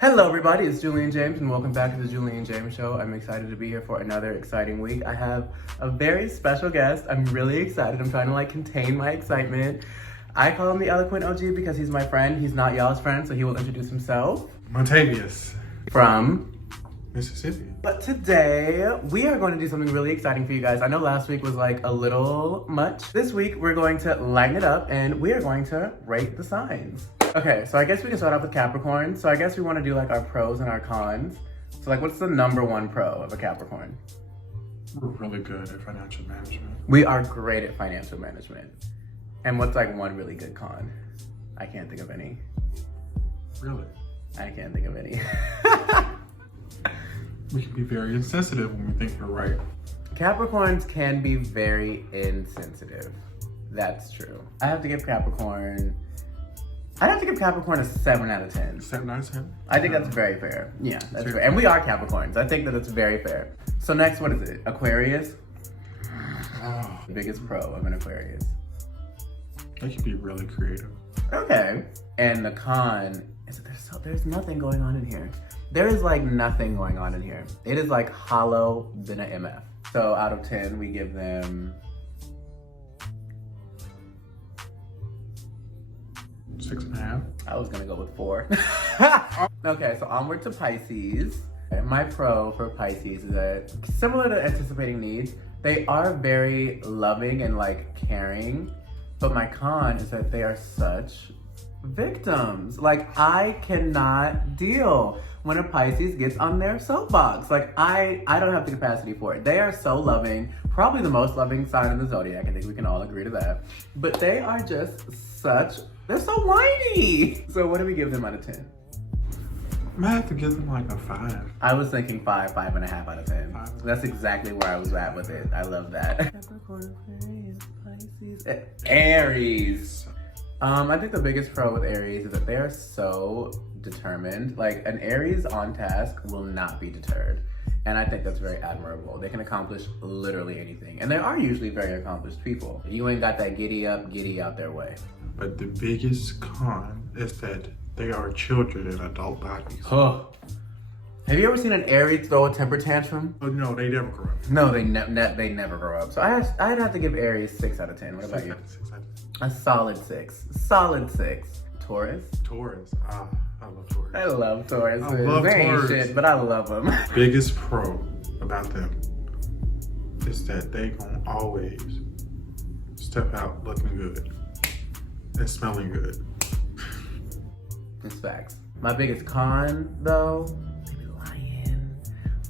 Hello everybody, it's Julian James and welcome back to the Julian James Show. I'm excited to be here for another exciting week. I have a very special guest. I'm really excited. I'm trying to contain my excitement. I call him the Eloquent OG because he's my friend. He's not y'all's friend, so he will introduce himself. Montavious. From Mississippi. But today, we are going to do something really exciting for you guys. I know last week was a little much. This week, we're going to lighten it up and we are going to rate the signs. Okay, so I guess we can start off with Capricorn. So I guess we want to do our pros and our cons. So what's the number one pro of a Capricorn? We're really good at financial management. We are great at financial management. And what's one really good con? I can't think of any. Really? I can't think of any. We can be very insensitive when we think we're right. Capricorns can be very insensitive. That's true. I'd have to give Capricorn a 7 out of 10. 7 out of 10? I think that's very fair. Yeah, that's fair. And we are Capricorns. I think that it's very fair. So next, what is it? Aquarius? Oh, The biggest pro of an Aquarius. they can be really creative. Okay. And the con is that there's nothing going on in here. There is nothing going on in here. It is hollow than an MF. So out of 10, we give them 6.5. I was gonna go with 4. Okay, so onward to Pisces. And my pro for Pisces is that, similar to anticipating needs, they are very loving and caring, but my con is that they are such victims. I cannot deal when a Pisces gets on their soapbox. I don't have the capacity for it. They are so loving, probably the most loving sign in the zodiac. I think we can all agree to that. But they are just they're so whiny. So what do we give them out of 10? I might have to give them a 5. I was thinking 5.5 out of 10. 5. That's exactly where I was at with it. I love that. Capricorn, Aquarius, Pisces, Aries. I think the biggest pro with Aries is that they are so determined. An Aries on task will not be deterred. And I think that's very admirable. They can accomplish literally anything. And they are usually very accomplished people. You ain't got that giddy up, giddy out their way. But the biggest con is that they are children in adult bodies. Huh. Have you ever seen an Aries throw a temper tantrum? Oh, no, they never grow up. No, they never grow up. So I'd have to give Aries 6 out of 10. What about you? 6 out of 10. A solid 6. Solid 6. Taurus? Taurus. I love Taurus. I love Taurus. I love They ain't Taurus. shit, but I love them. Biggest pro about them is that they gonna always step out looking good and smelling good. It's facts. My biggest con, though, they be lying.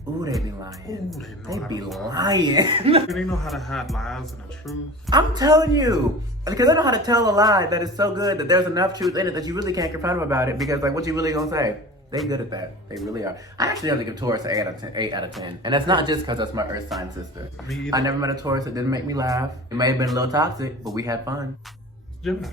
Ooh, they be lying. Ooh, They be lying. They know how to hide lies and the truth. I'm telling you. Because they know how to tell a lie that is so good that there's enough truth in it that you really can't confront them about it. Because what you really gonna say? They good at that. They really are. I actually have to give Taurus an 8 out of 10. And that's not just because that's my earth sign sister. Me either. I never met a Taurus that didn't make me laugh. It may have been a little toxic, but we had fun. Gemini.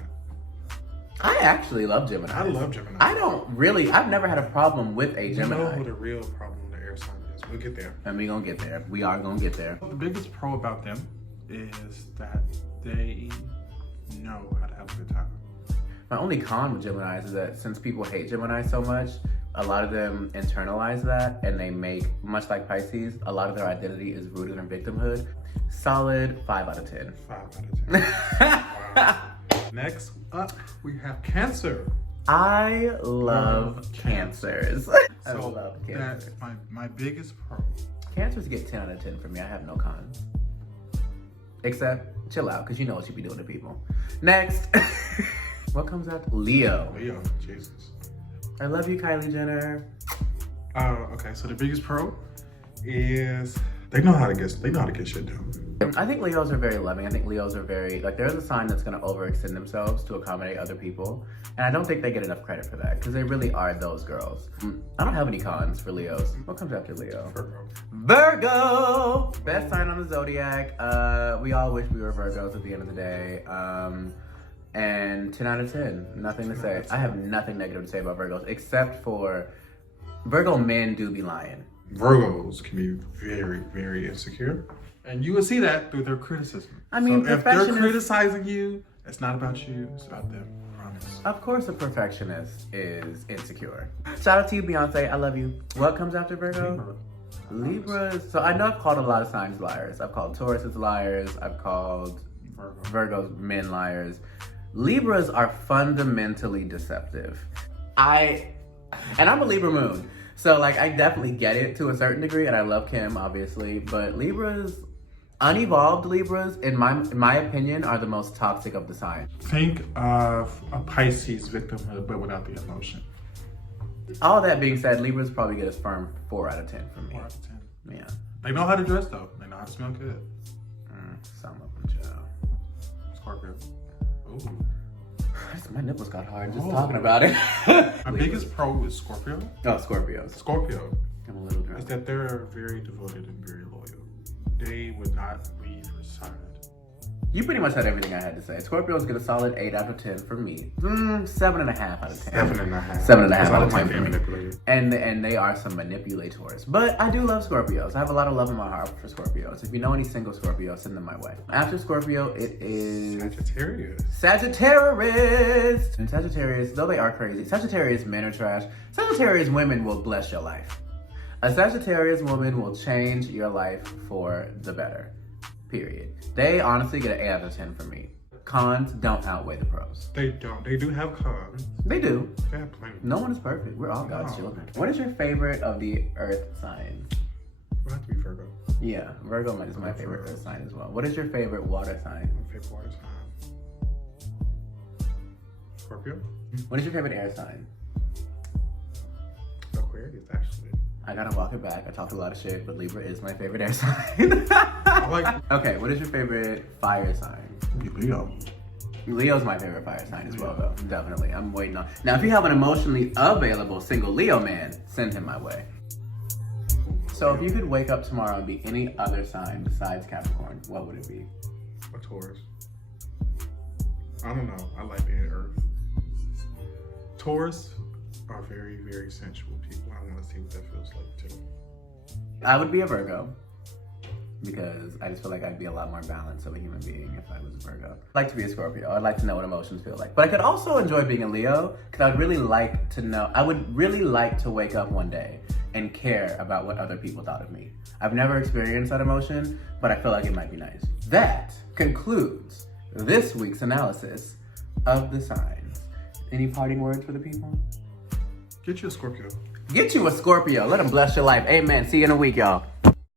I actually love Gemini. I love Gemini. I've never had a problem with a You know Gemini. what the real problem with the air sign is. We'll get there. And we gonna get there. We are gonna get there. The biggest pro about them is that they know how to have a good time. My only con with Gemini is that since people hate Gemini so much, a lot of them internalize that and they make, much like Pisces, a lot of their identity is rooted in victimhood. Solid 5 out of 10. 5 out of 10. Wow. Next up, we have Cancer. I love Cancers. I So love that's Cancers. my biggest pro. Cancers get 10 out of 10 for me. I have no cons. Except, chill out, because you know what you be doing to people. Next. What comes after? Leo. Leo, Jesus. I love you, Kylie Jenner. Okay, so the biggest pro is they know how to get shit done. I think Leos are very loving. I think Leos are very, there's a sign that's going to overextend themselves to accommodate other people. And I don't think they get enough credit for that because they really are those girls. I don't have any cons for Leos. What comes after Leo? Virgo. Virgo! Best sign on the zodiac. We all wish we were Virgos at the end of the day. And 10 out of 10. Nothing to say. I have nothing negative to say about Virgos except for Virgo men do be lying. Virgos can be very, very insecure. And you will see that through their criticism. I mean, so if they're perfectionists- criticizing you, it's not about you, it's about them. honest. Of course, a perfectionist is insecure. Shout out to you, Beyonce. I love you. What comes after Virgo? Libras. So I know I've called a lot of signs liars. I've called Tauruses liars. I've called Virgos men liars. Libras are fundamentally deceptive. I'm a Libra moon. So like I definitely get it to a certain degree, and I love Kim, obviously. But Libras, unevolved Libras, in my opinion, are the most toxic of the signs. Think of a Pisces victimhood, but without the emotion. All that being said, Libras probably get a firm 4 out of 10 from me. 4 out of 10. Yeah. They know how to dress though. They know how to smell good. Some of them, child. Scorpio. Ooh. My nipples got hard just talking about it. My biggest pro is Scorpio. Oh, Scorpios. Scorpio I'm a little drunk. is that they're very devoted and very loyal. They would not leave your side. You pretty much had everything I had to say. Scorpios get a solid 8 out of 10 from me. 7.5 out of 10. 7.5. 7.5 out I of 10 like for me. manipulated. And they are some manipulators. But I do love Scorpios. I have a lot of love in my heart for Scorpios. If you know any single Scorpios, send them my way. After Scorpio, it is Sagittarius. And Sagittarius, though they are crazy, Sagittarius men are trash. Sagittarius women will bless your life. A Sagittarius woman will change your life for the better. Period. They honestly get an 8 out of 10 from me. Cons don't outweigh the pros. They don't. They do have cons. They do. They have plenty. No one is perfect. We're all God's children. What is your favorite of the earth signs? It have to be Virgo. Yeah, Virgo is my favorite earth sign as well. What is your favorite water sign? My favorite water sign. Scorpio. What is your favorite air sign? Aquarius, actually. I gotta walk it back. I talked a lot of shit, but Libra is my favorite air sign. I like. Okay, what is your favorite fire sign? Leo. Leo's my favorite fire sign as well, though. Definitely. I'm waiting on. Now, if you have an emotionally available single Leo man, send him my way. So, if you could wake up tomorrow and be any other sign besides Capricorn, what would it be? A Taurus. I don't know. I like being Earth. Taurus are very, very sensual people. I want to see what that feels like too. I would be a Virgo because I just feel like I'd be a lot more balanced of a human being if I was a Virgo. I'd like to be a Scorpio. I'd like to know what emotions feel like. But I could also enjoy being a Leo because I'd really like to know. I would really like to wake up one day and care about what other people thought of me. I've never experienced that emotion, but I feel like it might be nice. That concludes this week's analysis of the signs. Any parting words for the people? Get you a Scorpio. Get you a Scorpio. Let them bless your life. Amen. See you in a week, y'all.